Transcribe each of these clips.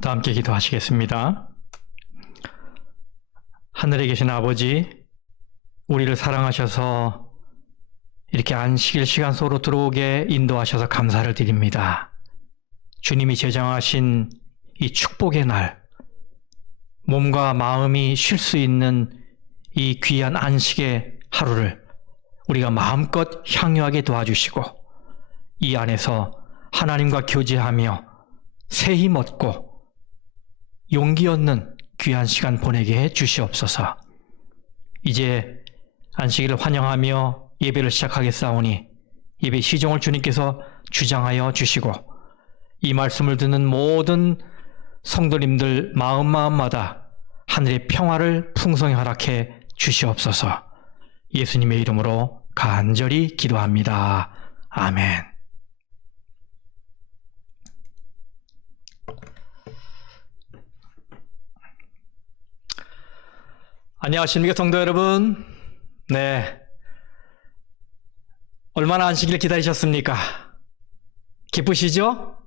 다 함께 기도하시겠습니다. 하늘에 계신 아버지, 우리를 사랑하셔서 이렇게 안식일 시간 속으로 들어오게 인도하셔서 감사를 드립니다. 주님이 제정하신 이 축복의 날, 몸과 마음이 쉴 수 있는 이 귀한 안식의 하루를 우리가 마음껏 향유하게 도와주시고, 이 안에서 하나님과 교제하며 새 힘 얻고 용기 얻는 귀한 시간 보내게 해 주시옵소서. 이제 안식일을 환영하며 예배를 시작하겠사오니 예배 시종을 주님께서 주장하여 주시고, 이 말씀을 듣는 모든 성도님들 마음마다 하늘의 평화를 풍성히 허락해 주시옵소서. 예수님의 이름으로 간절히 기도합니다. 아멘. 안녕하십니까, 성도 여러분. 네, 얼마나 안식일 기다리셨습니까? 기쁘시죠?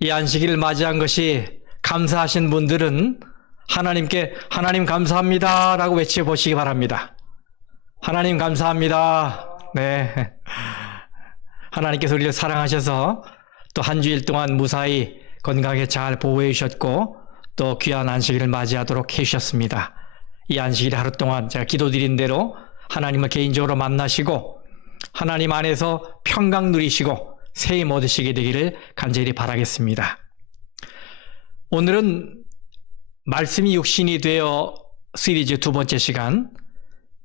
이 안식일을 맞이한 것이 감사하신 분들은 하나님께 하나님 감사합니다 라고 외쳐보시기 바랍니다. 하나님 감사합니다. 네, 하나님께서 우리를 사랑하셔서 또 한 주일 동안 무사히 건강하게 잘 보호해 주셨고, 또 귀한 안식일을 맞이하도록 해주셨습니다. 이 안식일 하루 동안 제가 기도드린 대로 하나님을 개인적으로 만나시고 하나님 안에서 평강 누리시고 새 힘 얻으시게 되기를 간절히 바라겠습니다. 오늘은 말씀이 육신이 되어 시리즈 두 번째 시간,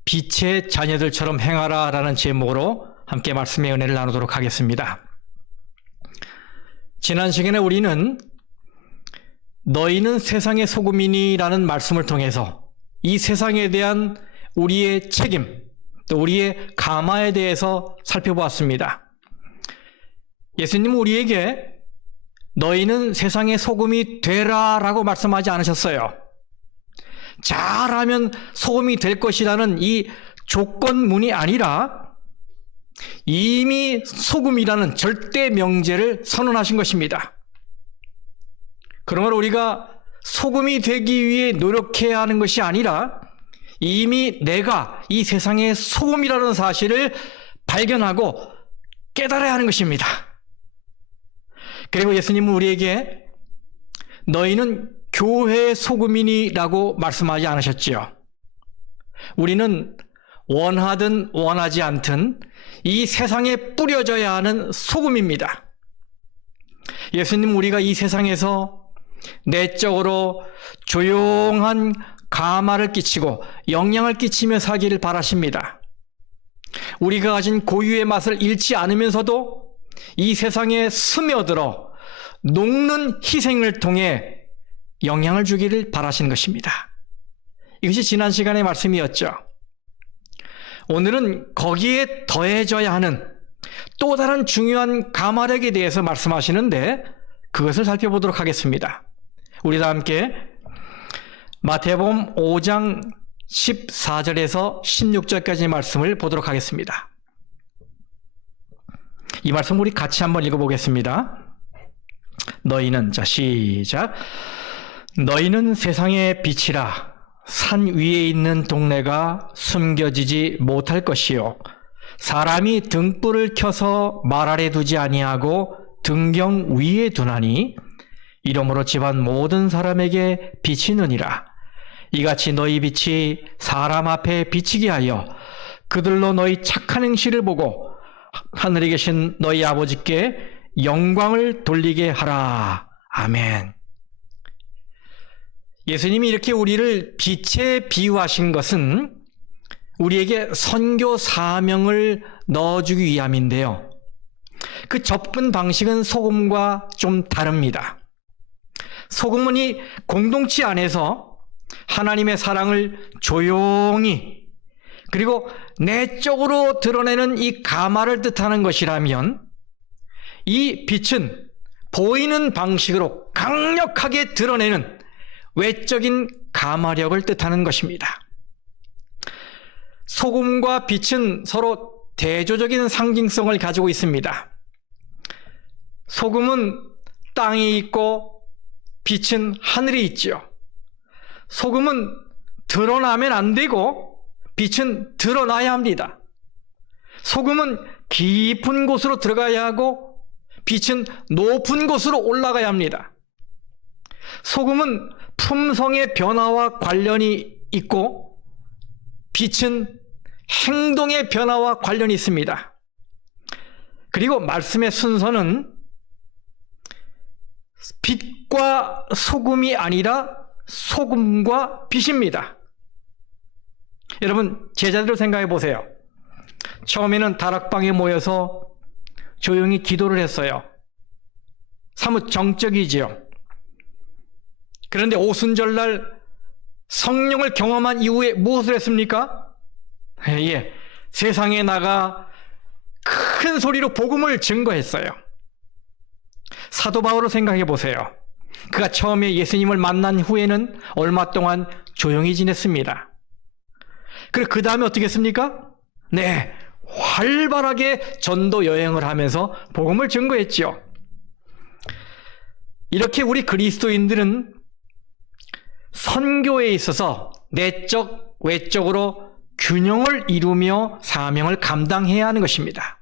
빛의 자녀들처럼 행하라 라는 제목으로 함께 말씀의 은혜를 나누도록 하겠습니다. 지난 시간에 우리는 너희는 세상의 소금이니 라는 말씀을 통해서 이 세상에 대한 우리의 책임, 또 우리의 감화에 대해서 살펴보았습니다. 예수님은 우리에게 너희는 세상의 소금이 되라 라고 말씀하지 않으셨어요. 잘하면 소금이 될 것이라는 이 조건문이 아니라 이미 소금이라는 절대 명제를 선언하신 것입니다. 그러므로 우리가 소금이 되기 위해 노력해야 하는 것이 아니라 이미 내가 이 세상의 소금이라는 사실을 발견하고 깨달아야 하는 것입니다. 그리고 예수님은 우리에게 너희는 교회의 소금이니라고 말씀하지 않으셨지요. 우리는 원하든 원하지 않든 이 세상에 뿌려져야 하는 소금입니다. 예수님은 우리가 이 세상에서 내적으로 조용한 감화를 끼치고 영향을 끼치며 살기를 바라십니다. 우리가 가진 고유의 맛을 잃지 않으면서도 이 세상에 스며들어 녹는 희생을 통해 영향을 주기를 바라시는 것입니다. 이것이 지난 시간의 말씀이었죠. 오늘은 거기에 더해져야 하는 또 다른 중요한 감화력에 대해서 말씀하시는데, 그것을 살펴보도록 하겠습니다. 우리 다 함께 마태복음 5장 14절에서 16절까지의 말씀을 보도록 하겠습니다. 이 말씀 우리 같이 한번 읽어보겠습니다. 너희는, 자 시작. 너희는 세상의 빛이라. 산 위에 있는 동네가 숨겨지지 못할 것이요, 사람이 등불을 켜서 말 아래 두지 아니하고 등경 위에 두나니 이러므로 집안 모든 사람에게 비치느니라. 이같이 너희 빛이 사람 앞에 비치게 하여 그들로 너희 착한 행실을 보고 하늘에 계신 너희 아버지께 영광을 돌리게 하라. 아멘. 예수님이 이렇게 우리를 빛에 비유하신 것은 우리에게 선교 사명을 넣어주기 위함인데요, 그 접근 방식은 소금과 좀 다릅니다. 소금은 이 공동체 안에서 하나님의 사랑을 조용히 그리고 내적으로 드러내는 이 감화를 뜻하는 것이라면, 이 빛은 보이는 방식으로 강력하게 드러내는 외적인 감화력을 뜻하는 것입니다. 소금과 빛은 서로 대조적인 상징성을 가지고 있습니다. 소금은 땅에 있고 빛은 하늘에 있지요. 소금은 드러나면 안 되고 빛은 드러나야 합니다. 소금은 깊은 곳으로 들어가야 하고 빛은 높은 곳으로 올라가야 합니다. 소금은 품성의 변화와 관련이 있고 빛은 행동의 변화와 관련이 있습니다. 그리고 말씀의 순서는 빛과 소금이 아니라 소금과 빛입니다. 여러분, 제자들을 생각해 보세요. 처음에는 다락방에 모여서 조용히 기도를 했어요. 사뭇 정적이지요. 그런데 오순절날 성령을 경험한 이후에 무엇을 했습니까? 세상에 나가 큰 소리로 복음을 증거했어요. 사도 바울을 생각해 보세요. 그가 처음에 예수님을 만난 후에는 얼마 동안 조용히 지냈습니다. 그리고 그 다음에 어떻게 했습니까? 활발하게 전도 여행을 하면서 복음을 증거했죠. 이렇게 우리 그리스도인들은 선교에 있어서 내적, 외적으로 균형을 이루며 사명을 감당해야 하는 것입니다.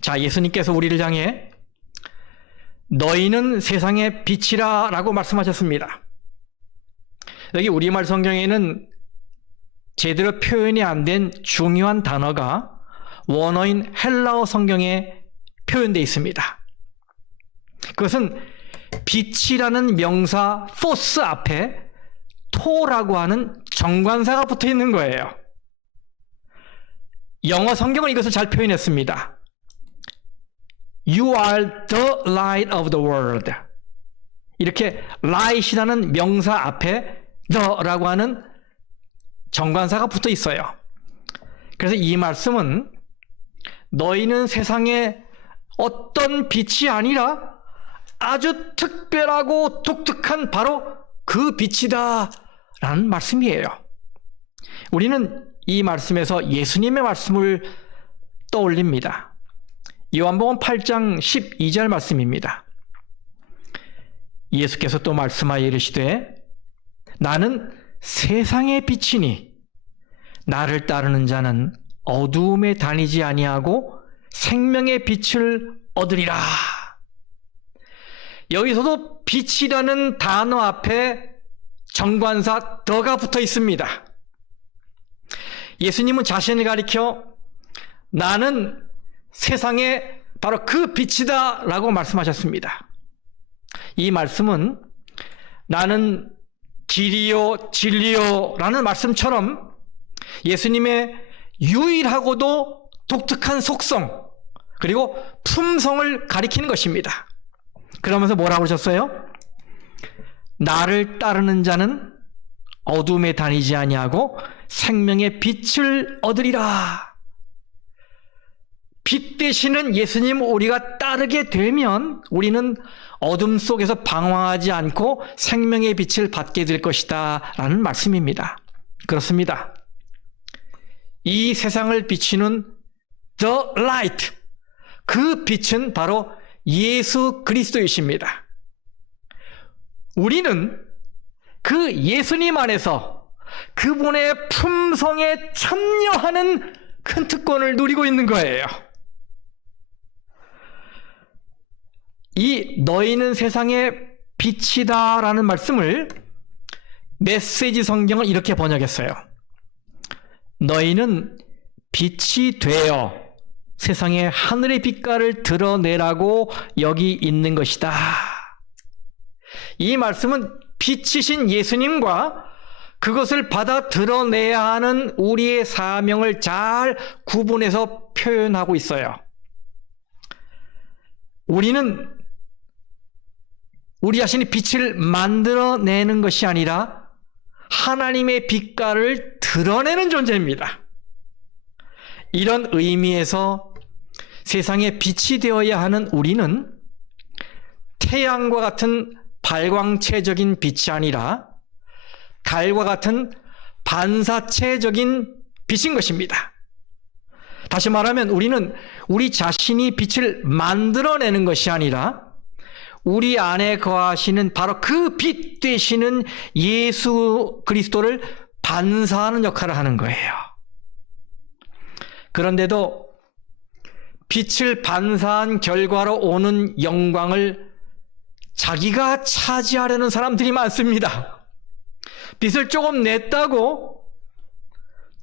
자, 예수님께서 우리를 향해 너희는 세상의 빛이라 라고 말씀하셨습니다. 여기 우리말 성경에는 제대로 표현이 안 된 중요한 단어가 원어인 헬라어 성경에 표현되어 있습니다. 그것은 빛이라는 명사 포스 앞에 토라고 하는 정관사가 붙어 있는 거예요. 영어 성경은 이것을 잘 표현했습니다. You are the light of the world. 이렇게 light이라는 명사 앞에 the라고 하는 정관사가 붙어 있어요. 그래서 이 말씀은 너희는 세상에 어떤 빛이 아니라 아주 특별하고 독특한 바로 그 빛이다 라는 말씀이에요. 우리는 이 말씀에서 예수님의 말씀을 떠올립니다. 요한복음 8장 12절 말씀입니다. 예수께서 또 말씀하여 이르시되 나는 세상의 빛이니 나를 따르는 자는 어두움에 다니지 아니하고 생명의 빛을 얻으리라. 여기서도 빛이라는 단어 앞에 정관사 더가 붙어 있습니다. 예수님은 자신을 가리켜 나는 세상에 바로 그 빛이다 라고 말씀하셨습니다. 이 말씀은 나는 길이요 진리요 라는 말씀처럼 예수님의 유일하고도 독특한 속성 그리고 품성을 가리키는 것입니다. 그러면서 뭐라고 하셨어요? 나를 따르는 자는 어둠에 다니지 아니하고 생명의 빛을 얻으리라. 빛 되시는 예수님 우리가 따르게 되면 우리는 어둠 속에서 방황하지 않고 생명의 빛을 받게 될 것이다 라는 말씀입니다. 그렇습니다. 이 세상을 비추는 The Light, 그 빛은 바로 예수 그리스도이십니다. 우리는 그 예수님 안에서 그분의 품성에 참여하는 큰 특권을 누리고 있는 거예요. 이 너희는 세상의 빛이다 라는 말씀을 메시지 성경은 이렇게 번역했어요. 너희는 빛이 되어 세상에 하늘의 빛깔을 드러내라고 여기 있는 것이다. 이 말씀은 빛이신 예수님과 그것을 받아 드러내야 하는 우리의 사명을 잘 구분해서 표현하고 있어요. 우리는 우리 자신이 빛을 만들어내는 것이 아니라 하나님의 빛깔을 드러내는 존재입니다. 이런 의미에서 세상에 빛이 되어야 하는 우리는 태양과 같은 발광체적인 빛이 아니라 달과 같은 반사체적인 빛인 것입니다. 다시 말하면 우리는 우리 자신이 빛을 만들어내는 것이 아니라 우리 안에 거하시는 바로 그 빛 되시는 예수 그리스도를 반사하는 역할을 하는 거예요. 그런데도 빛을 반사한 결과로 오는 영광을 자기가 차지하려는 사람들이 많습니다. 빛을 조금 냈다고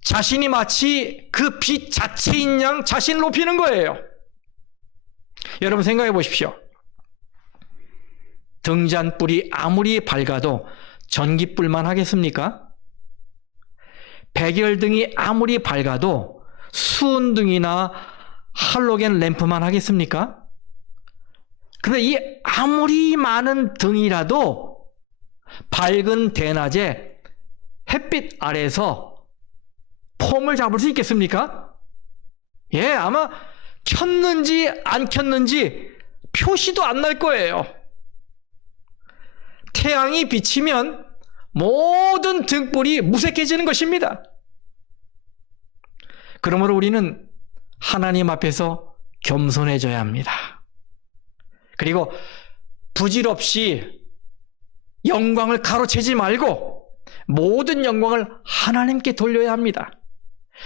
자신이 마치 그 빛 자체인 양 자신을 높이는 거예요. 여러분 생각해 보십시오. 등잔불이 아무리 밝아도 전기불만 하겠습니까? 백열등이 아무리 밝아도 수은등이나 할로겐 램프만 하겠습니까? 그런데 이 아무리 많은 등이라도 밝은 대낮에 햇빛 아래에서 폼을 잡을 수 있겠습니까? 예, 아마 켰는지 안 켰는지 표시도 안 날 거예요. 태양이 비치면 모든 등불이 무색해지는 것입니다. 그러므로 우리는 하나님 앞에서 겸손해져야 합니다. 그리고 부질없이 영광을 가로채지 말고 모든 영광을 하나님께 돌려야 합니다.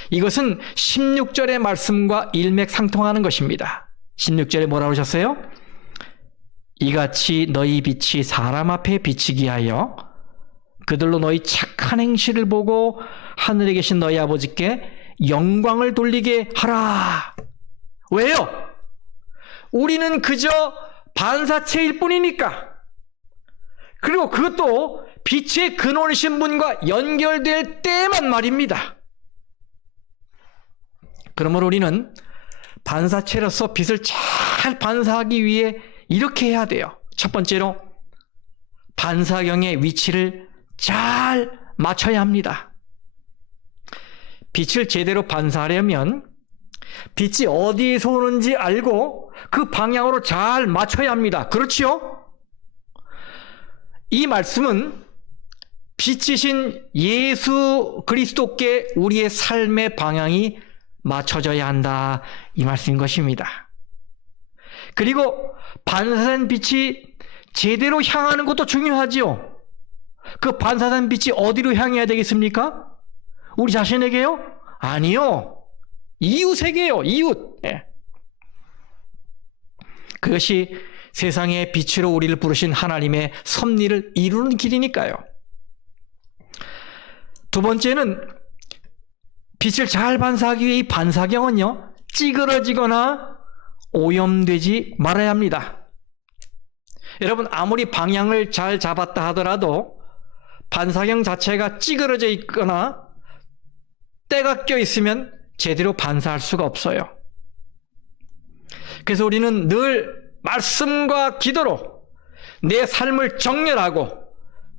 이것은 16절의 말씀과 일맥상통하는 것입니다. 16절에 뭐라고 하셨어요? 이같이 너희 빛이 사람 앞에 비치게 하여 그들로 너희 착한 행실을 보고 하늘에 계신 너희 아버지께 영광을 돌리게 하라. 왜요? 우리는 그저 반사체일 뿐이니까. 그리고 그것도 빛의 근원이신 분과 연결될 때만 말입니다. 그러므로 우리는 반사체로서 빛을 잘 반사하기 위해 이렇게 해야 돼요. 첫 번째로 반사경의 위치를 잘 맞춰야 합니다. 빛을 제대로 반사하려면 빛이 어디에서 오는지 알고 그 방향으로 잘 맞춰야 합니다. 그렇지요? 이 말씀은 빛이신 예수 그리스도께 우리의 삶의 방향이 맞춰져야 한다, 이 말씀인 것입니다. 그리고 반사된 빛이 제대로 향하는 것도 중요하지요. 그 반사된 빛이 어디로 향해야 되겠습니까? 우리 자신에게요? 아니요. 이웃에게요. 이웃. 예. 그것이 세상의 빛으로 우리를 부르신 하나님의 섭리를 이루는 길이니까요. 두 번째는 빛을 잘 반사하기 위해 이 반사경은요, 찌그러지거나 오염되지 말아야 합니다. 여러분, 아무리 방향을 잘 잡았다 하더라도 반사경 자체가 찌그러져 있거나 때가 껴 있으면 제대로 반사할 수가 없어요. 그래서 우리는 늘 말씀과 기도로 내 삶을 정렬하고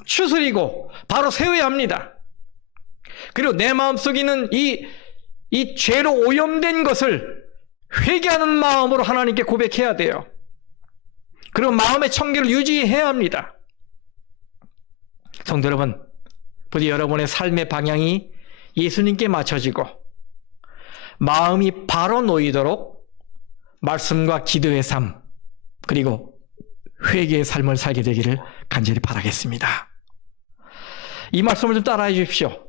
추스리고 바로 세워야 합니다. 그리고 내 마음속에 있는 이 죄로 오염된 것을 회개하는 마음으로 하나님께 고백해야 돼요. 그리고 마음의 청결을 유지해야 합니다. 성도 여러분, 부디 여러분의 삶의 방향이 예수님께 맞춰지고 마음이 바로 놓이도록 말씀과 기도의 삶, 그리고 회개의 삶을 살게 되기를 간절히 바라겠습니다. 이 말씀을 좀 따라해 주십시오.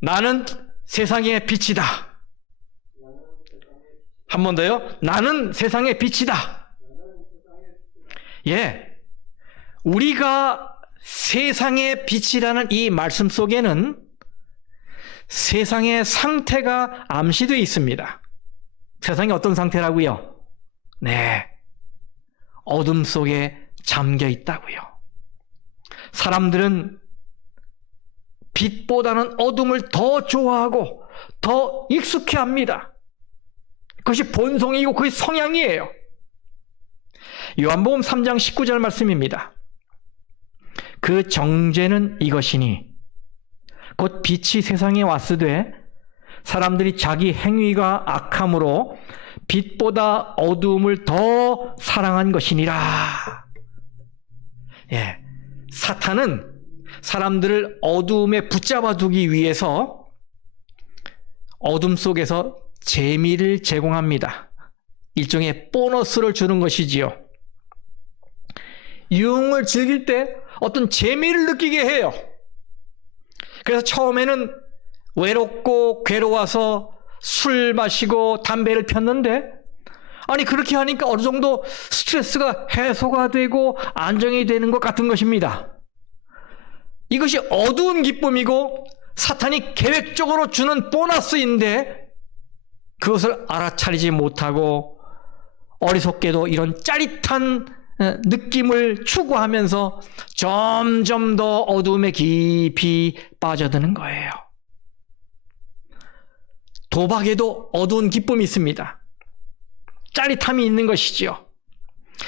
나는 세상의 빛이다. 한 번 더요. 나는 세상의 빛이다. 예. 우리가 세상의 빛이라는 이 말씀 속에는 세상의 상태가 암시되어 있습니다. 세상이 어떤 상태라고요? 네. 어둠 속에 잠겨 있다고요. 사람들은 빛보다는 어둠을 더 좋아하고 더 익숙해 합니다. 그것이 본성이고 그것이 성향이에요. 요한복음 3장 19절 말씀입니다. 그 정죄는 이것이니 곧 빛이 세상에 왔으되 사람들이 자기 행위가 악함으로 빛보다 어두움을 더 사랑한 것이니라. 예, 사탄은 사람들을 어두움에 붙잡아 두기 위해서 어둠 속에서 재미를 제공합니다. 일종의 보너스를 주는 것이지요. 유흥을 즐길 때 어떤 재미를 느끼게 해요. 그래서 처음에는 외롭고 괴로워서 술 마시고 담배를 폈는데, 아니 그렇게 하니까 어느 정도 스트레스가 해소가 되고 안정이 되는 것 같은 것입니다. 이것이 어두운 기쁨이고 사탄이 계획적으로 주는 보너스인데, 그것을 알아차리지 못하고 어리석게도 이런 짜릿한 느낌을 추구하면서 점점 더 어두움에 깊이 빠져드는 거예요. 도박에도 어두운 기쁨이 있습니다. 짜릿함이 있는 것이지요.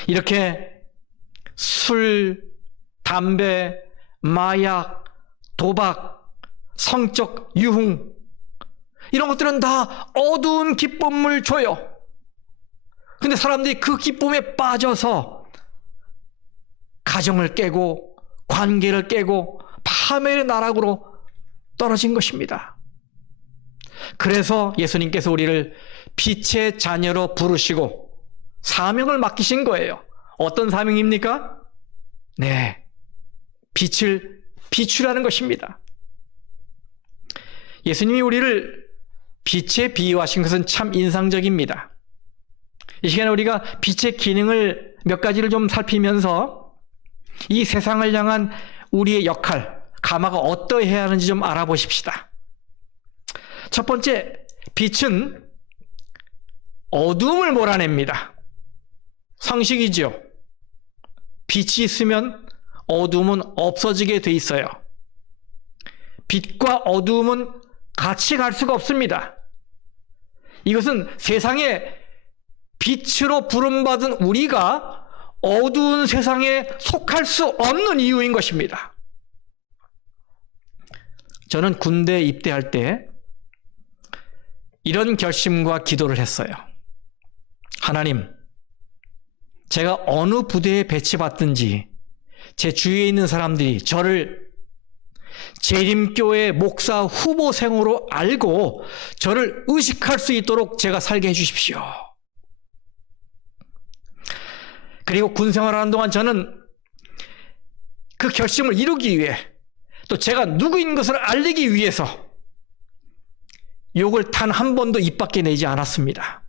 이렇게 술, 담배, 마약, 도박, 성적 유흥, 이런 것들은 다 어두운 기쁨을 줘요. 근데 사람들이 그 기쁨에 빠져서 가정을 깨고 관계를 깨고 파멸의 나락으로 떨어진 것입니다. 그래서 예수님께서 우리를 빛의 자녀로 부르시고 사명을 맡기신 거예요. 어떤 사명입니까? 네, 빛을 비추라는 것입니다. 예수님이 우리를 빛에 비유하신 것은 참 인상적입니다. 이 시간에 우리가 빛의 기능을 몇 가지를 좀 살피면서 이 세상을 향한 우리의 역할, 가마가 어떠해야 하는지 좀 알아보십시다. 첫 번째, 빛은 어둠을 몰아냅니다. 상식이죠. 빛이 있으면 어둠은 없어지게 돼 있어요. 빛과 어둠은 같이 갈 수가 없습니다. 이것은 세상에 빛으로 부름받은 우리가 어두운 세상에 속할 수 없는 이유인 것입니다. 저는 군대에 입대할 때 이런 결심과 기도를 했어요. 하나님, 제가 어느 부대에 배치받든지 제 주위에 있는 사람들이 저를 재림교회 목사 후보생으로 알고 저를 의식할 수 있도록 제가 살게 해주십시오. 그리고 군 생활하는 동안 저는 그 결심을 이루기 위해, 또 제가 누구인 것을 알리기 위해서 욕을 단 한 번도 입 밖에 내지 않았습니다.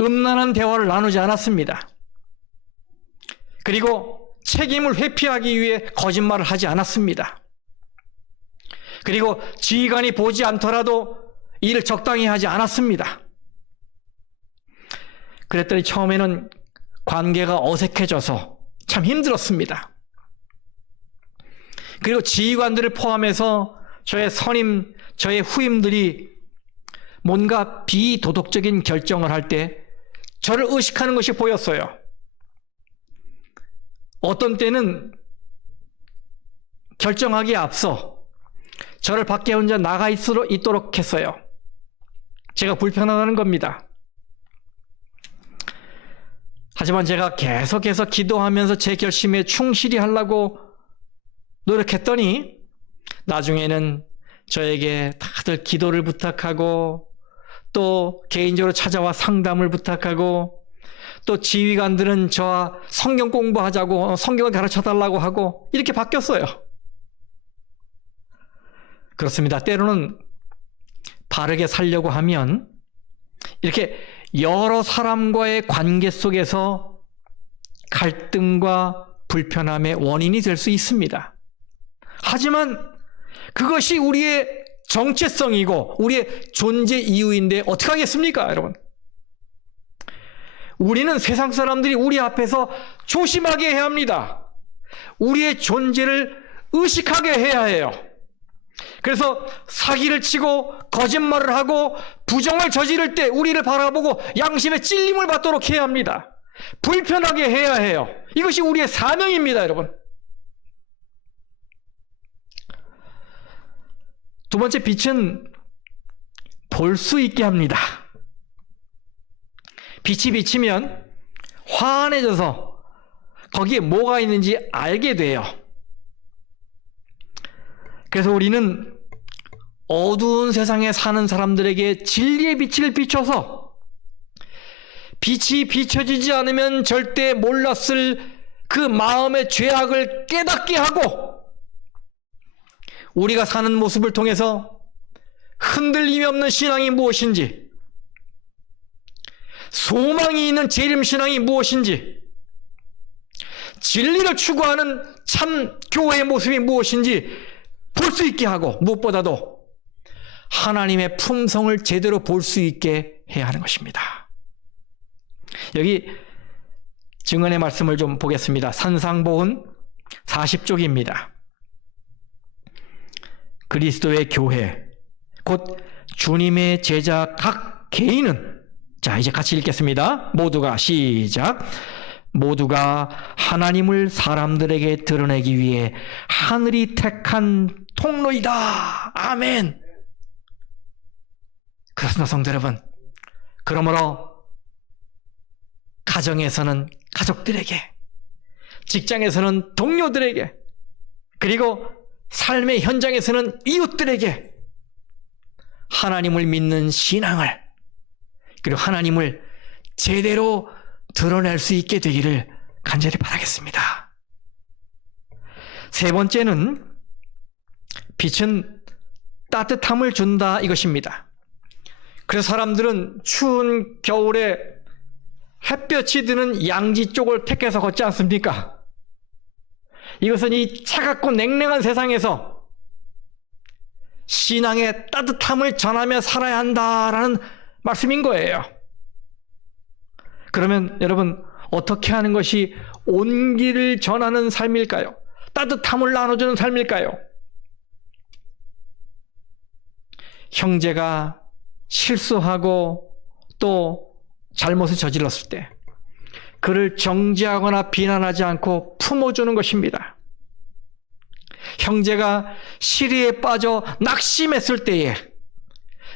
음란한 대화를 나누지 않았습니다. 그리고 책임을 회피하기 위해 거짓말을 하지 않았습니다. 그리고 지휘관이 보지 않더라도 일을 적당히 하지 않았습니다. 그랬더니 처음에는 관계가 어색해져서 참 힘들었습니다. 그리고 지휘관들을 포함해서 저의 선임, 저의 후임들이 뭔가 비도덕적인 결정을 할 때 저를 의식하는 것이 보였어요. 어떤 때는 결정하기에 앞서 저를 밖에 혼자 나가 있도록 했어요. 제가 불편하다는 겁니다. 하지만 제가 계속해서 기도하면서 제 결심에 충실히 하려고 노력했더니 나중에는 저에게 다들 기도를 부탁하고 또 개인적으로 찾아와 상담을 부탁하고 또 지휘관들은 저와 성경 공부하자고 성경을 가르쳐달라고 하고 이렇게 바뀌었어요. 그렇습니다. 때로는 바르게 살려고 하면 이렇게 여러 사람과의 관계 속에서 갈등과 불편함의 원인이 될 수 있습니다. 하지만 그것이 우리의 정체성이고 우리의 존재 이유인데 어떻게 하겠습니까, 여러분? 우리는 세상 사람들이 우리 앞에서 조심하게 해야 합니다. 우리의 존재를 의식하게 해야 해요. 그래서 사기를 치고 거짓말을 하고 부정을 저지를 때 우리를 바라보고 양심의 찔림을 받도록 해야 합니다. 불편하게 해야 해요. 이것이 우리의 사명입니다, 여러분. 두 번째, 빛은 볼 수 있게 합니다. 빛이 비치면 환해져서 거기에 뭐가 있는지 알게 돼요. 그래서 우리는 어두운 세상에 사는 사람들에게 진리의 빛을 비춰서 빛이 비춰지지 않으면 절대 몰랐을 그 마음의 죄악을 깨닫게 하고, 우리가 사는 모습을 통해서 흔들림이 없는 신앙이 무엇인지, 소망이 있는 재림신앙이 무엇인지, 진리를 추구하는 참 교회의 모습이 무엇인지 볼 수 있게 하고, 무엇보다도 하나님의 품성을 제대로 볼 수 있게 해야 하는 것입니다. 여기 증언의 말씀을 좀 보겠습니다. 산상보훈 40쪽입니다. 그리스도의 교회, 곧 주님의 제자 각 개인은, 자, 이제 같이 읽겠습니다. 모두가, 시작. 모두가 하나님을 사람들에게 드러내기 위해 하늘이 택한 통로이다. 아멘. 그렇습니다, 성도 여러분. 그러므로 가정에서는 가족들에게, 직장에서는 동료들에게, 그리고 삶의 현장에서는 이웃들에게 하나님을 믿는 신앙을, 그리고 하나님을 제대로 드러낼 수 있게 되기를 간절히 바라겠습니다. 세 번째는 빛은 따뜻함을 준다, 이것입니다. 그래서 사람들은 추운 겨울에 햇볕이 드는 양지 쪽을 택해서 걷지 않습니까? 이것은 이 차갑고 냉랭한 세상에서 신앙의 따뜻함을 전하며 살아야 한다라는 말씀인 거예요. 그러면 여러분, 어떻게 하는 것이 온기를 전하는 삶일까요? 따뜻함을 나눠주는 삶일까요? 형제가 실수하고 또 잘못을 저질렀을 때 그를 정죄하거나 비난하지 않고 품어주는 것입니다. 형제가 시리에 빠져 낙심했을 때에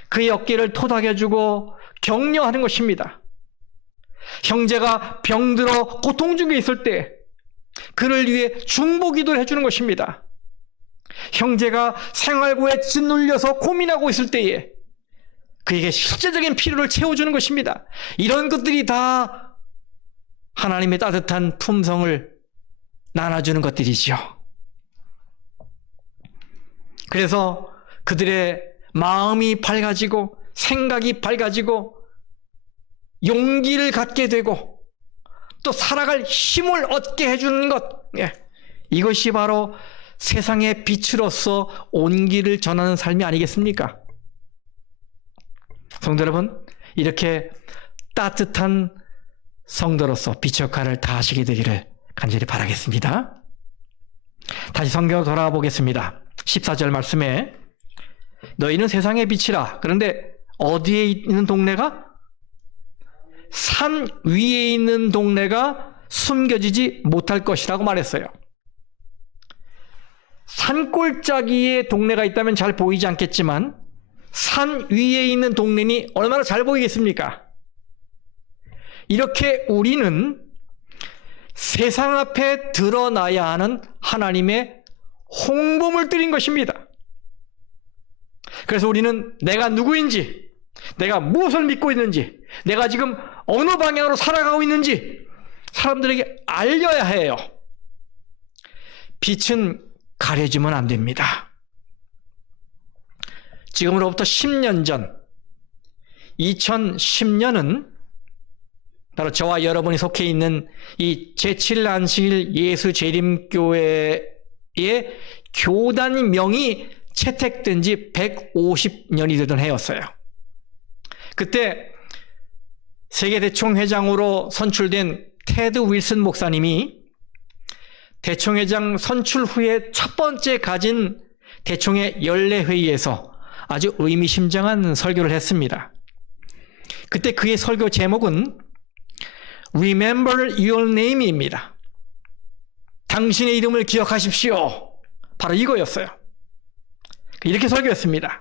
그의 어깨를 토닥여주고 격려하는 것입니다. 형제가 병들어 고통 중에 있을 때 그를 위해 중보기도를 해주는 것입니다. 형제가 생활고에 짓눌려서 고민하고 있을 때에 그에게 실제적인 필요를 채워주는 것입니다. 이런 것들이 다 하나님의 따뜻한 품성을 나눠주는 것들이죠. 그래서 그들의 마음이 밝아지고 생각이 밝아지고 용기를 갖게 되고 또 살아갈 힘을 얻게 해주는 것, 이것이 바로 세상의 빛으로서 온기를 전하는 삶이 아니겠습니까? 성도 여러분, 이렇게 따뜻한 성도로서 빛 역할을 다하시게 되기를 간절히 바라겠습니다. 다시 성경으로 돌아가 보겠습니다. 14절 말씀에 너희는 세상의 빛이라. 그런데 어디에 있는 동네가? 산 위에 있는 동네가 숨겨지지 못할 것이라고 말했어요. 산골짜기에 동네가 있다면 잘 보이지 않겠지만 산 위에 있는 동네니 얼마나 잘 보이겠습니까? 이렇게 우리는 세상 앞에 드러나야 하는 하나님의 홍보물 들인 것입니다. 그래서 우리는 내가 누구인지, 내가 무엇을 믿고 있는지, 내가 지금 어느 방향으로 살아가고 있는지 사람들에게 알려야 해요. 빛은 가려지면 안 됩니다. 지금으로부터 10년 전, 2010년은 바로 저와 여러분이 속해 있는 이 제7안식일 예수재림교회의 교단명이 채택된 지 150년이 되던 해였어요. 그때 세계 대총회장으로 선출된 테드 윌슨 목사님이 대총회장 선출 후에 첫 번째 가진 대총회 연례회의에서 아주 의미심장한 설교를 했습니다. 그때 그의 설교 제목은 Remember your name입니다. 당신의 이름을 기억하십시오. 바로 이거였어요. 이렇게 설교했습니다.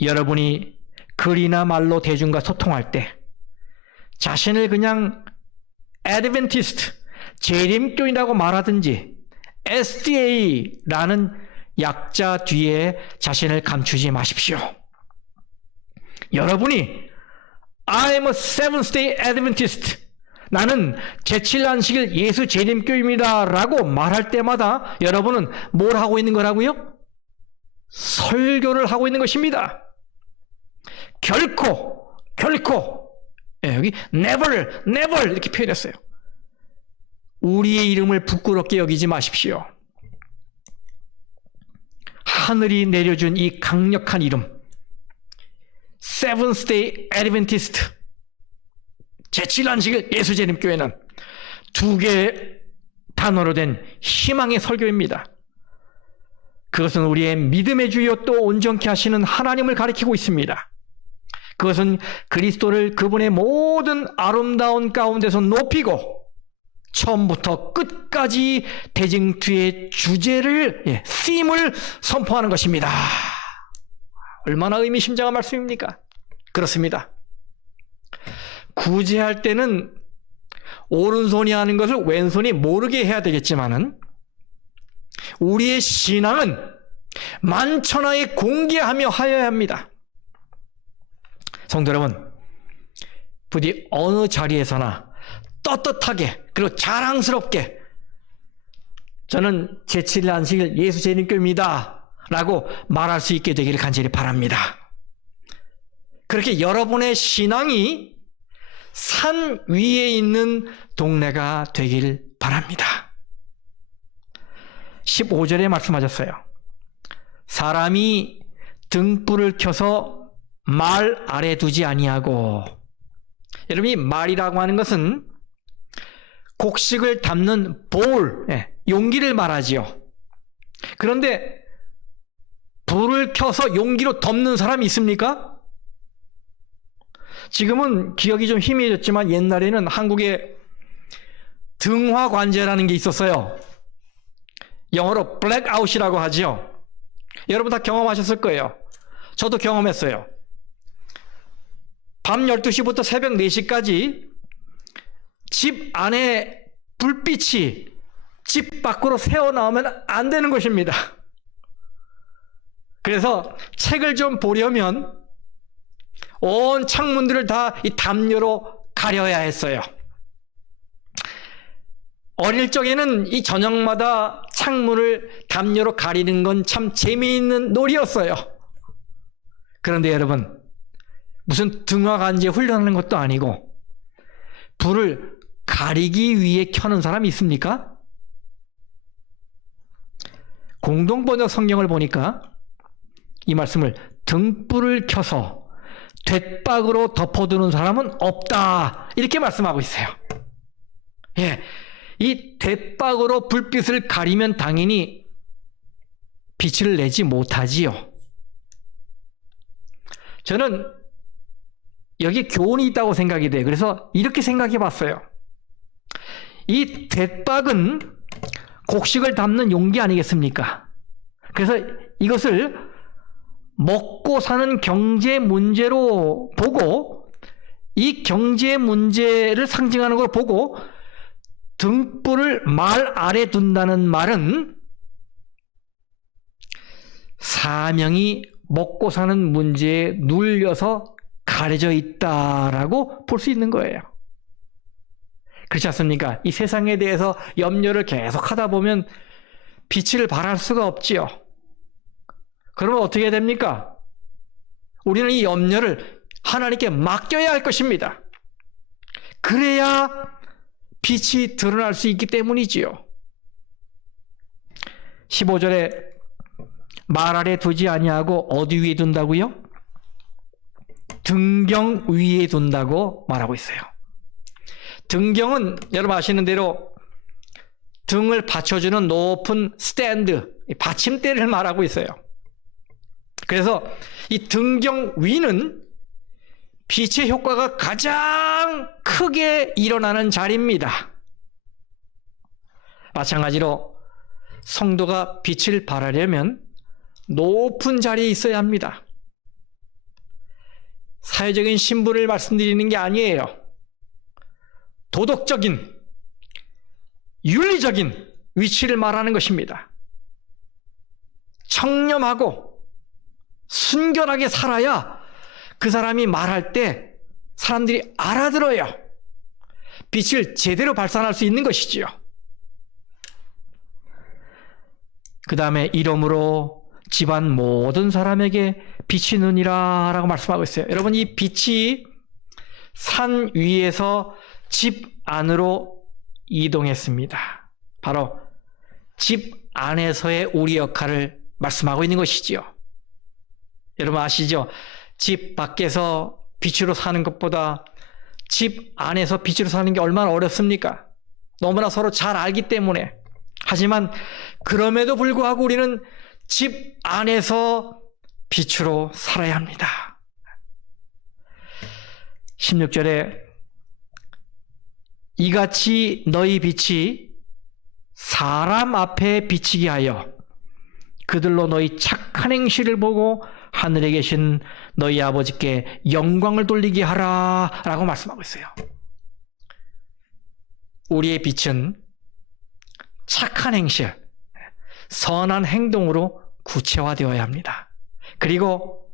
여러분이 글이나 말로 대중과 소통할 때 자신을 그냥 애드벤티스트, 재림교인이라고 말하든지 SDA라는 약자 뒤에 자신을 감추지 마십시오. 여러분이 I am a Seventh-day Adventist. 나는 제7 안식일 예수 재림교입니다 라고 말할 때마다 여러분은 뭘 하고 있는 거라고요? 설교를 하고 있는 것입니다. 결코 여기 never 이렇게 표현했어요. 우리의 이름을 부끄럽게 여기지 마십시오. 하늘이 내려준 이 강력한 이름 Seventh-day Adventist 제7안식일 예수재림교회는 두 개의 단어로 된 희망의 설교입니다. 그것은 우리의 믿음의 주요 또 온전케 하시는 하나님을 가리키고 있습니다. 그것은 그리스도를 그분의 모든 아름다운 가운데서 높이고 처음부터 끝까지 대쟁투의 주제를 theme을 선포하는 것입니다. 얼마나 의미심장한 말씀입니까? 그렇습니다. 구제할 때는 오른손이 하는 것을 왼손이 모르게 해야 되겠지만은 우리의 신앙은 만천하에 공개하며 하여야 합니다. 성도 여러분, 부디 어느 자리에서나 떳떳하게 그리고 자랑스럽게 저는 제7일 안식일 예수 재림교입니다 라고 말할 수 있게 되기를 간절히 바랍니다. 그렇게 여러분의 신앙이 산 위에 있는 동네가 되길 바랍니다. 15절에 말씀하셨어요. 사람이 등불을 켜서 말 아래 두지 아니하고, 여러분 이 말이라고 하는 것은 곡식을 담는 볼, 용기를 말하지요. 그런데 불을 켜서 용기로 덮는 사람이 있습니까? 지금은 기억이 좀 희미해졌지만 옛날에는 한국에 등화관제라는 게 있었어요. 영어로 블랙아웃이라고 하죠. 여러분 다 경험하셨을 거예요. 저도 경험했어요. 밤 12시부터 새벽 4시까지 집 안에 불빛이 집 밖으로 새어나오면 안 되는 것입니다. 그래서 책을 좀 보려면 온 창문들을 다 이 담요로 가려야 했어요. 어릴 적에는 이 저녁마다 창문을 담요로 가리는 건 참 재미있는 놀이였어요. 그런데 여러분, 무슨 등화관제 훈련하는 것도 아니고 불을 가리기 위해 켜는 사람이 있습니까? 공동번역 성경을 보니까 이 말씀을 등불을 켜서 돛박으로 덮어두는 사람은 없다 이렇게 말씀하고 있어요. 이 돛박으로 불빛을 가리면 당연히 빛을 내지 못하지요. 저는 여기 교훈이 있다고 생각이 돼요. 그래서 이렇게 생각해 봤어요. 이 돛박은 곡식을 담는 용기 아니겠습니까? 그래서 이것을 먹고 사는 경제 문제로 보고, 이 경제 문제를 상징하는 걸 보고 등불을 말 아래 둔다는 말은 사명이 먹고 사는 문제에 눌려서 가려져 있다라고 볼 수 있는 거예요. 그렇지 않습니까? 이 세상에 대해서 염려를 계속 하다 보면 빛을 발할 수가 없지요. 그러면 어떻게 됩니까? 우리는 이 염려를 하나님께 맡겨야 할 것입니다. 그래야 빛이 드러날 수 있기 때문이지요. 15절에 말 아래 두지 아니하고 어디 위에 둔다고요? 등경 위에 둔다고 말하고 있어요. 등경은 여러분 아시는 대로 등을 받쳐주는 높은 스탠드, 받침대를 말하고 있어요. 그래서 이 등경 위는 빛의 효과가 가장 크게 일어나는 자리입니다. 마찬가지로 성도가 빛을 발하려면 높은 자리에 있어야 합니다. 사회적인 신분을 말씀드리는 게 아니에요. 도덕적인, 윤리적인 위치를 말하는 것입니다. 청렴하고 순결하게 살아야 그 사람이 말할 때 사람들이 알아들어야 빛을 제대로 발산할 수 있는 것이지요. 그 다음에 이러므로 집안 모든 사람에게 빛이 누니라 라고 말씀하고 있어요. 여러분, 이 빛이 산 위에서 집 안으로 이동했습니다. 바로 집 안에서의 우리 역할을 말씀하고 있는 것이지요. 여러분 아시죠? 집 밖에서 빛으로 사는 것보다 집 안에서 빛으로 사는 게 얼마나 어렵습니까? 너무나 서로 잘 알기 때문에. 하지만 그럼에도 불구하고 우리는 집 안에서 빛으로 살아야 합니다. 16절에 이같이 너희 빛이 사람 앞에 비치게 하여 그들로 너희 착한 행실을 보고 하늘에 계신 너희 아버지께 영광을 돌리게 하라 라고 말씀하고 있어요. 우리의 빛은 착한 행실, 선한 행동으로 구체화되어야 합니다. 그리고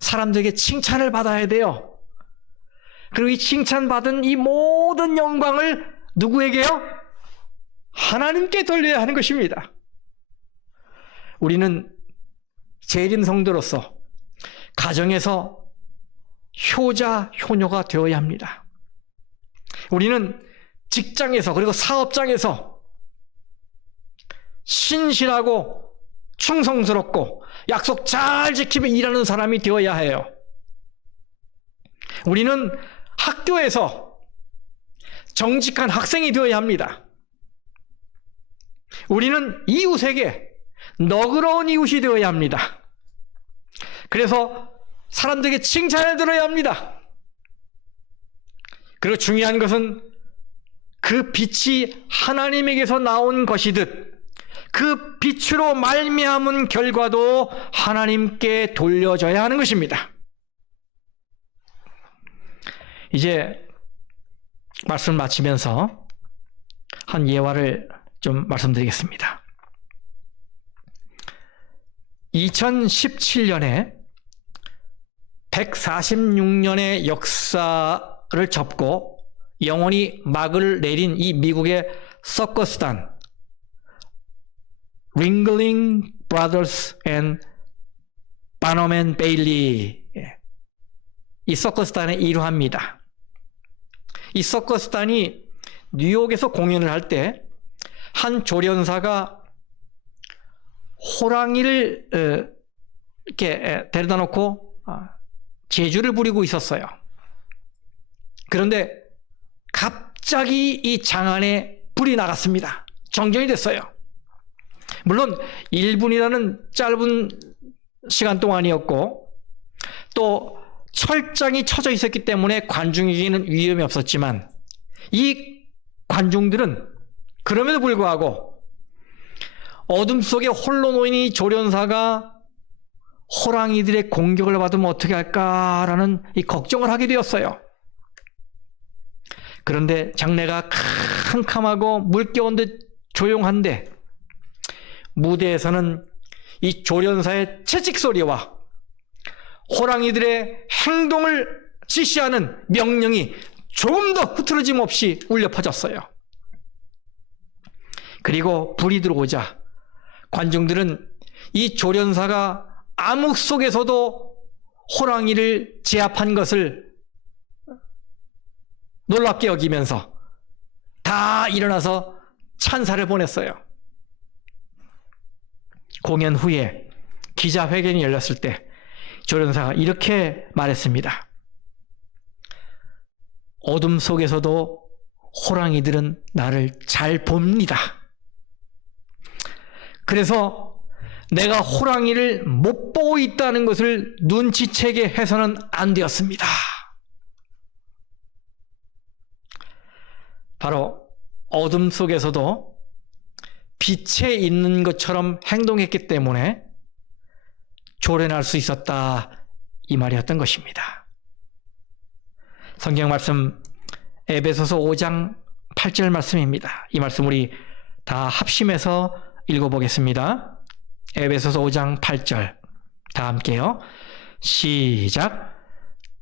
사람들에게 칭찬을 받아야 돼요. 그리고 이 칭찬받은 이 모든 영광을 누구에게요? 하나님께 돌려야 하는 것입니다. 우리는 재림 성도로서 가정에서 효자, 효녀가 되어야 합니다. 우리는 직장에서 그리고 사업장에서 신실하고 충성스럽고 약속 잘 지키며 일하는 사람이 되어야 해요. 우리는 학교에서 정직한 학생이 되어야 합니다. 우리는 이웃에게 너그러운 이웃이 되어야 합니다. 그래서 사람들에게 칭찬을 들어야 합니다. 그리고 중요한 것은 그 빛이 하나님에게서 나온 것이듯 그 빛으로 말미암은 결과도 하나님께 돌려져야 하는 것입니다. 이제 말씀 마치면서 한 예화를 좀 말씀드리겠습니다. 2017년에 146년의 역사를 접고 영원히 막을 내린 이 미국의 서커스단 링글링 브라더스 앤 바너맨 베일리, 이 서커스단의 일화입니다. 이 서커스단이 뉴욕에서 공연을 할 때 한 조련사가 호랑이를 이렇게 데려다 놓고 제주를 부리고 있었어요. 그런데 갑자기 이 장안에 불이 나갔습니다. 정전이 됐어요. 물론 1분이라는 짧은 시간 동안이었고 또 철장이 쳐져 있었기 때문에 관중에게는 위험이 없었지만 이 관중들은 그럼에도 불구하고 어둠 속에 홀로 놓인 이 조련사가 호랑이들의 공격을 받으면 어떻게 할까라는 이 걱정을 하게 되었어요. 그런데 장내가 캄캄하고 물겨온 듯 조용한데 무대에서는 이 조련사의 채찍 소리와 호랑이들의 행동을 지시하는 명령이 조금도 흐트러짐 없이 울려 퍼졌어요. 그리고 불이 들어오자 관중들은 이 조련사가 암흑 속에서도 호랑이를 제압한 것을 놀랍게 여기면서 다 일어나서 찬사를 보냈어요. 공연 후에 기자회견이 열렸을 때 조련사가 이렇게 말했습니다. 어둠 속에서도 호랑이들은 나를 잘 봅니다. 그래서 내가 호랑이를 못 보고 있다는 것을 눈치채게 해서는 안 되었습니다. 바로 어둠 속에서도 빛에 있는 것처럼 행동했기 때문에 조련할 수 있었다, 이 말이었던 것입니다. 성경 말씀 에베소서 5장 8절 말씀입니다. 이 말씀 우리 다 합심해서 읽어보겠습니다. 에베소서 5장 8절 다 함께요. 시작.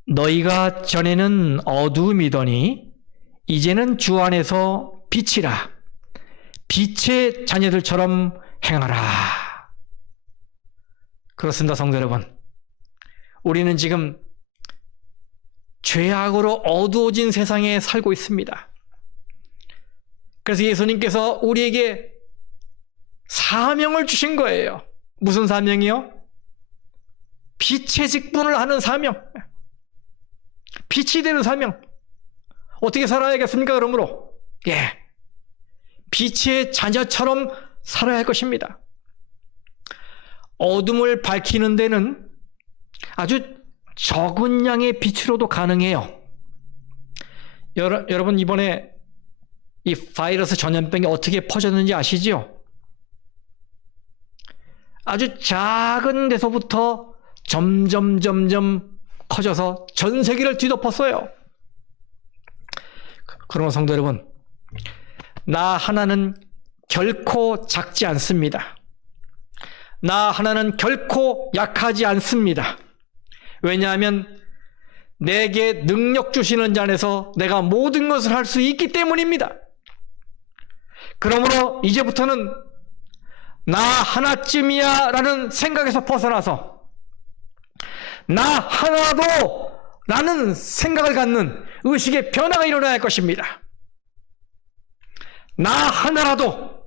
너희가 전에는 어두움이더니 이제는 주 안에서 빛이라. 빛의 자녀들처럼 행하라. 그렇습니다, 성도 여러분. 우리는 지금 죄악으로 어두워진 세상에 살고 있습니다. 그래서 예수님께서 우리에게 사명을 주신 거예요. 무슨 사명이요? 빛의 직분을 하는 사명. 빛이 되는 사명. 어떻게 살아야겠습니까? 그러므로 빛의 자녀처럼 살아야 할 것입니다. 어둠을 밝히는 데는 아주 적은 양의 빛으로도 가능해요. 여러분 이번에 이 바이러스 전염병이 어떻게 퍼졌는지 아시죠? 아주 작은 데서부터 점점 커져서 전 세계를 뒤덮었어요. 그러나 성도 여러분, 나 하나는 결코 작지 않습니다. 나 하나는 결코 약하지 않습니다. 왜냐하면 내게 능력 주시는 자 안에서 내가 모든 것을 할 수 있기 때문입니다. 그러므로 이제부터는 나 하나쯤이야 라는 생각에서 벗어나서 나 하나도 라는 생각을 갖는 의식의 변화가 일어나야 할 것입니다. 나 하나라도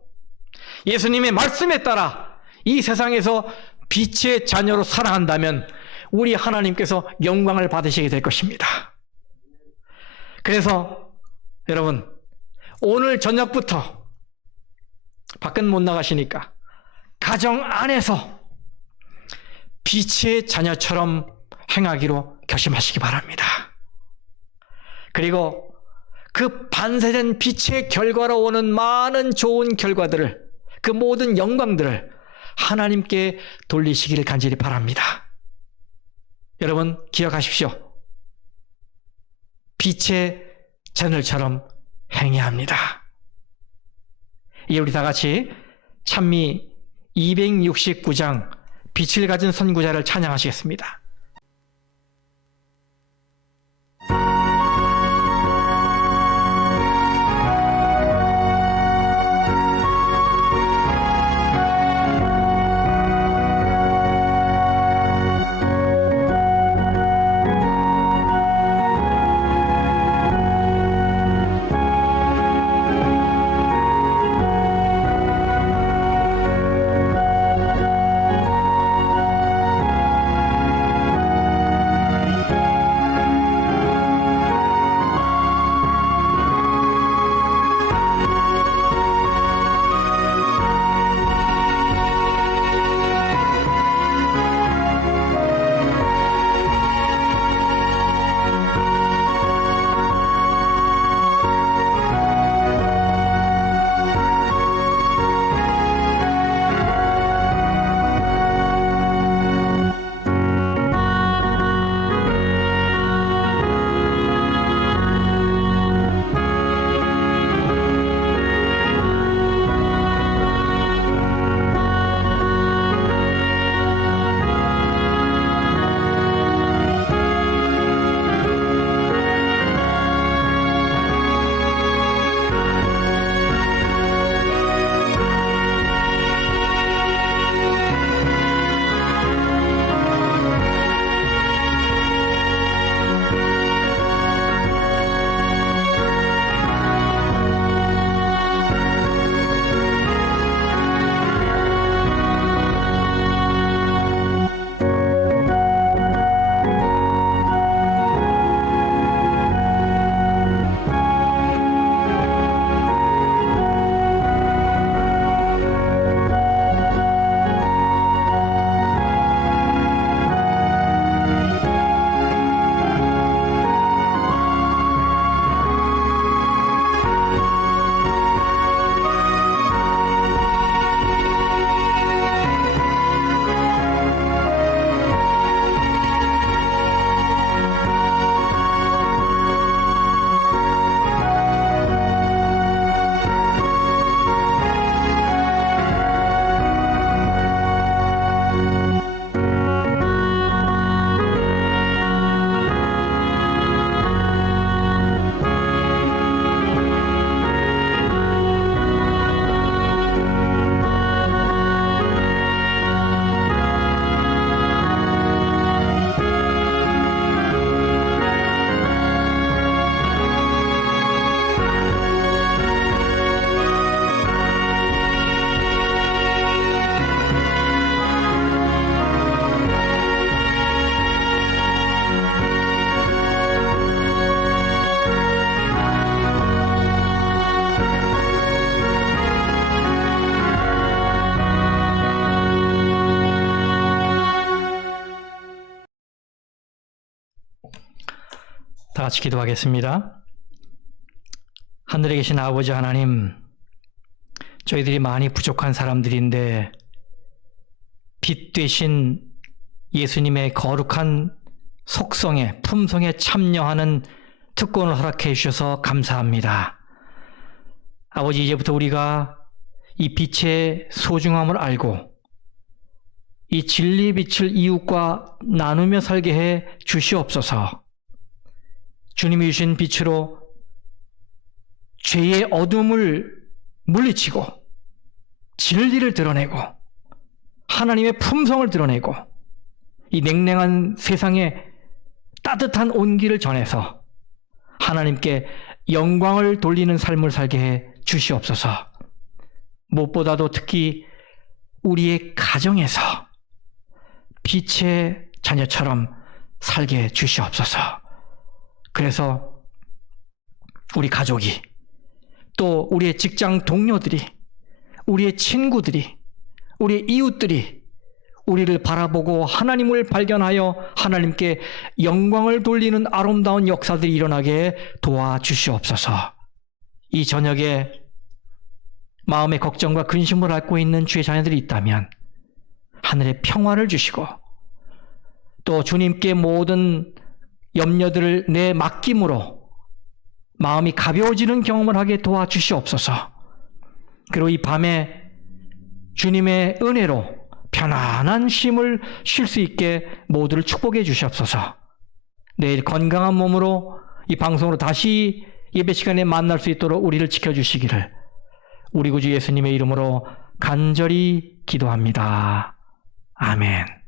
예수님의 말씀에 따라 이 세상에서 빛의 자녀로 살아간다면 우리 하나님께서 영광을 받으시게 될 것입니다. 그래서 여러분, 오늘 저녁부터 밖은 못 나가시니까 가정 안에서 빛의 자녀처럼 행하기로 결심하시기 바랍니다. 그리고 그 반세된 빛의 결과로 오는 많은 좋은 결과들을, 그 모든 영광들을 하나님께 돌리시기를 간절히 바랍니다. 여러분 기억하십시오. 빛의 자녀처럼 행해야 합니다. 이제 우리 다 같이 찬미 269장 빛을 가진 선구자를 찬양하시겠습니다. 다 같이 기도하겠습니다. 하늘에 계신 아버지 하나님, 저희들이 많이 부족한 사람들인데 빛 되신 예수님의 거룩한 속성에, 품성에 참여하는 특권을 허락해 주셔서 감사합니다. 아버지, 이제부터 우리가 이 빛의 소중함을 알고 이 진리의 빛을 이웃과 나누며 살게 해 주시옵소서. 주님이 주신 빛으로 죄의 어둠을 물리치고 진리를 드러내고 하나님의 품성을 드러내고 이 냉랭한 세상에 따뜻한 온기를 전해서 하나님께 영광을 돌리는 삶을 살게 해 주시옵소서. 무엇보다도 특히 우리의 가정에서 빛의 자녀처럼 살게 해 주시옵소서. 그래서 우리 가족이, 또 우리의 직장 동료들이, 우리의 친구들이, 우리의 이웃들이 우리를 바라보고 하나님을 발견하여 하나님께 영광을 돌리는 아름다운 역사들이 일어나게 도와주시옵소서. 이 저녁에 마음의 걱정과 근심을 앓고 있는 주의 자녀들이 있다면 하늘의 평화를 주시고 또 주님께 모든 염려들을 내 맡김으로 마음이 가벼워지는 경험을 하게 도와주시옵소서. 그리고 이 밤에 주님의 은혜로 편안한 쉼을 쉴 수 있게 모두를 축복해 주시옵소서. 내일 건강한 몸으로 이 방송으로 다시 예배 시간에 만날 수 있도록 우리를 지켜주시기를 우리 구주 예수님의 이름으로 간절히 기도합니다. 아멘.